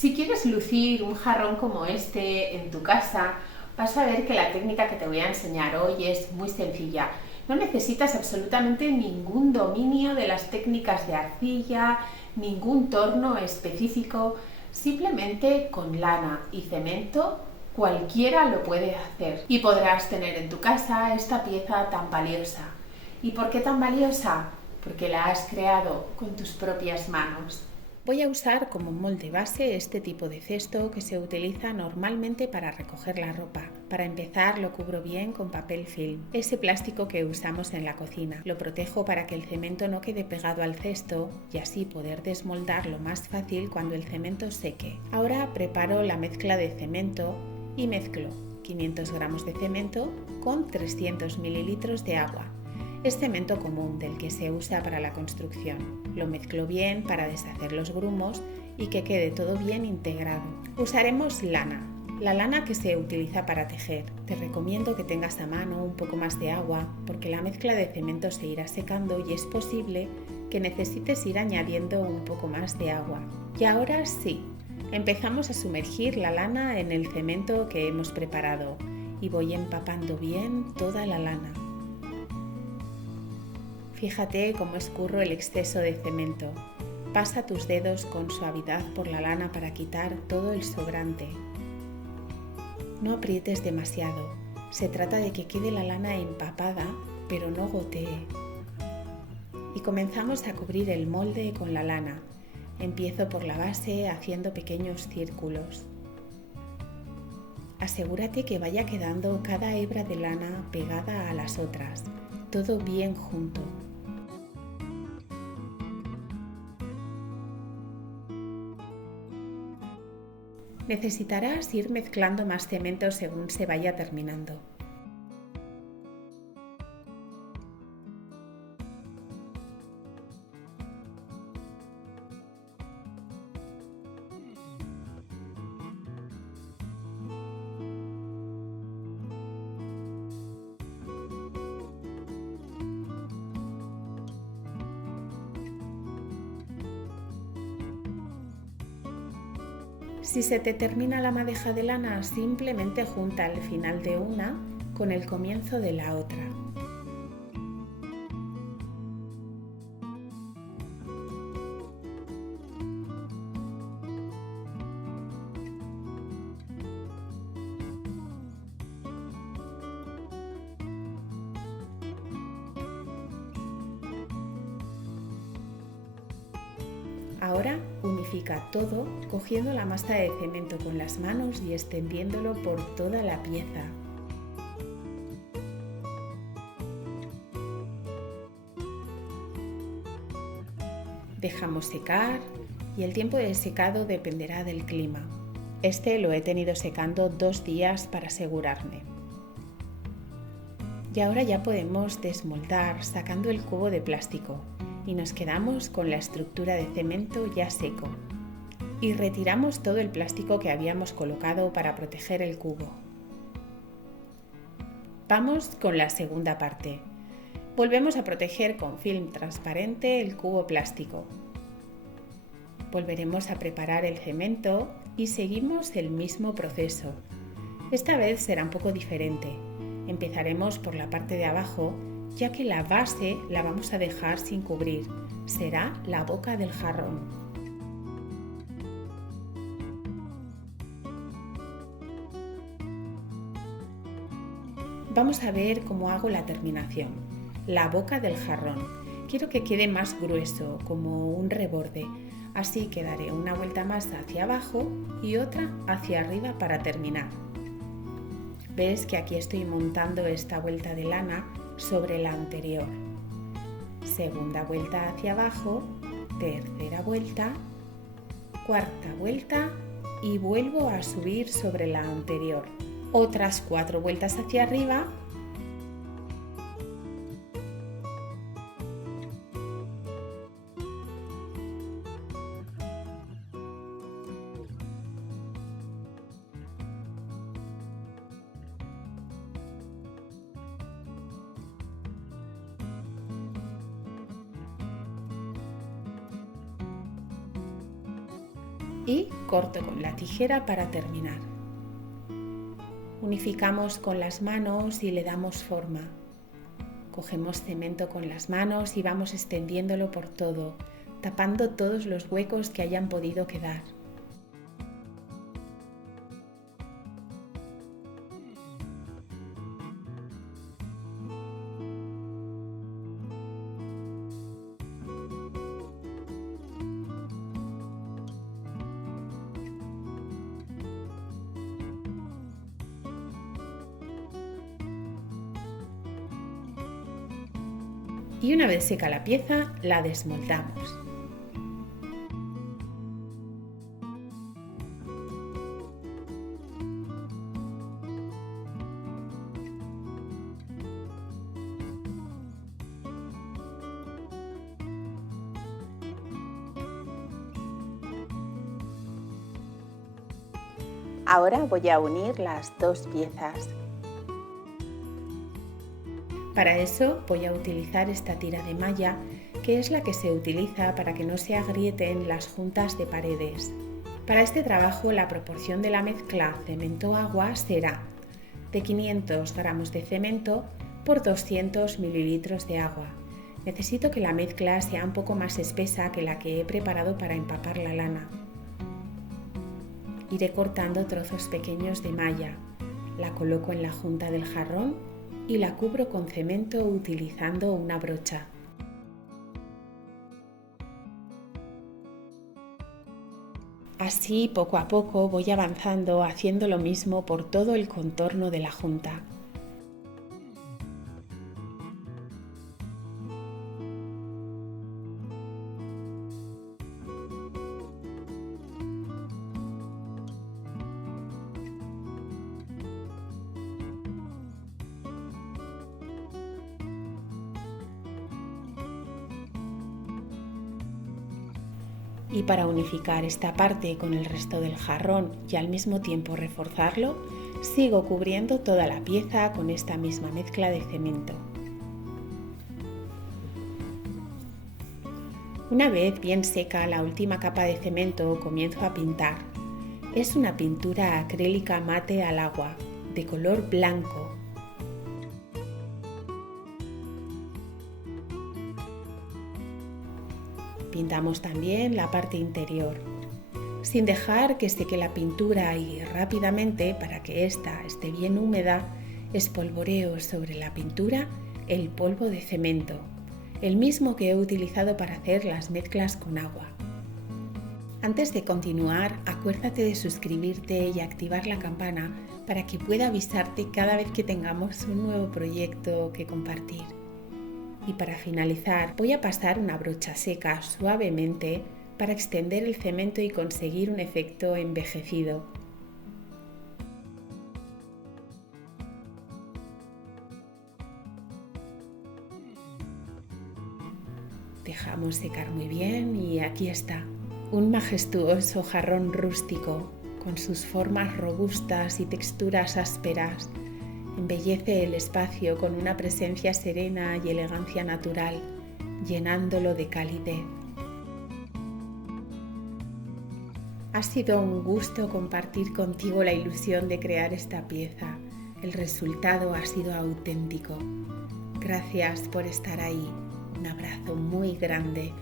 Si quieres lucir un jarrón como este en tu casa, vas a ver que la técnica que te voy a enseñar hoy es muy sencilla. No necesitas absolutamente ningún dominio de las técnicas de arcilla, ningún torno específico, simplemente con lana y cemento cualquiera lo puede hacer y podrás tener en tu casa esta pieza tan valiosa. ¿Y por qué tan valiosa? Porque la has creado con tus propias manos. Voy a usar como molde base este tipo de cesto que se utiliza normalmente para recoger la ropa. Para empezar lo cubro bien con papel film, ese plástico que usamos en la cocina. Lo protejo para que el cemento no quede pegado al cesto y así poder desmoldarlo más fácil cuando el cemento seque. Ahora preparo la mezcla de cemento y mezclo 500 gramos de cemento con 300 mililitros de agua. Es cemento común del que se usa para la construcción. Lo mezclo bien para deshacer los grumos y que quede todo bien integrado. Usaremos lana, la lana que se utiliza para tejer. Te recomiendo que tengas a mano un poco más de agua porque la mezcla de cemento se irá secando y es posible que necesites ir añadiendo un poco más de agua. Y ahora sí, empezamos a sumergir la lana en el cemento que hemos preparado y voy empapando bien toda la lana. Fíjate cómo escurro el exceso de cemento. Pasa tus dedos con suavidad por la lana para quitar todo el sobrante. No aprietes demasiado. Se trata de que quede la lana empapada, pero no gotee. Y comenzamos a cubrir el molde con la lana. Empiezo por la base haciendo pequeños círculos. Asegúrate que vaya quedando cada hebra de lana pegada a las otras, todo bien junto. Necesitarás ir mezclando más cemento según se vaya terminando. Si se te termina la madeja de lana, simplemente junta el final de una con el comienzo de la otra. Ahora unifica todo cogiendo la masa de cemento con las manos y extendiéndolo por toda la pieza. Dejamos secar y el tiempo de secado dependerá del clima. Este lo he tenido secando 2 días para asegurarme. Y ahora ya podemos desmoldar sacando el cubo de plástico. Y nos quedamos con la estructura de cemento ya seco. Y retiramos todo el plástico que habíamos colocado para proteger el cubo. Vamos con la segunda parte. Volvemos a proteger con film transparente el cubo plástico. Volveremos a preparar el cemento y seguimos el mismo proceso. Esta vez será un poco diferente. Empezaremos por la parte de abajo, ya que la base la vamos a dejar sin cubrir. Será la boca del jarrón. Vamos a ver cómo hago la terminación. La boca del jarrón. Quiero que quede más grueso, como un reborde. Así que daré una vuelta más hacia abajo y otra hacia arriba para terminar. Ves que aquí estoy montando esta vuelta de lana sobre la anterior. Segunda vuelta hacia abajo, tercera vuelta, cuarta vuelta y vuelvo a subir sobre la anterior. Otras 4 vueltas hacia arriba. y corto con la tijera para terminar. Unificamos con las manos y le damos forma. Cogemos cemento con las manos y vamos extendiéndolo por todo, tapando todos los huecos que hayan podido quedar. Y una vez seca la pieza, la desmoldamos. Ahora voy a unir las dos piezas. Para eso voy a utilizar esta tira de malla, que es la que se utiliza para que no se agrieten las juntas de paredes. Para este trabajo la proporción de la mezcla cemento-agua será de 500 gramos de cemento por 200 mililitros de agua. Necesito que la mezcla sea un poco más espesa que la que he preparado para empapar la lana. Iré cortando trozos pequeños de malla, la coloco en la junta del jarrón y la cubro con cemento utilizando una brocha. Así, poco a poco, voy avanzando haciendo lo mismo por todo el contorno de la junta. Y para unificar esta parte con el resto del jarrón y al mismo tiempo reforzarlo, sigo cubriendo toda la pieza con esta misma mezcla de cemento. Una vez bien seca la última capa de cemento, comienzo a pintar. Es una pintura acrílica mate al agua, de color blanco. Pintamos también la parte interior, sin dejar que seque la pintura, y rápidamente, para que ésta esté bien húmeda, espolvoreo sobre la pintura el polvo de cemento, el mismo que he utilizado para hacer las mezclas con agua. Antes de continuar, acuérdate de suscribirte y activar la campana para que pueda avisarte cada vez que tengamos un nuevo proyecto que compartir. Y para finalizar, voy a pasar una brocha seca suavemente para extender el cemento y conseguir un efecto envejecido. Dejamos secar muy bien y aquí está, un majestuoso jarrón rústico con sus formas robustas y texturas ásperas. Embellece el espacio con una presencia serena y elegancia natural, llenándolo de calidez. Ha sido un gusto compartir contigo la ilusión de crear esta pieza. El resultado ha sido auténtico. Gracias por estar ahí. Un abrazo muy grande.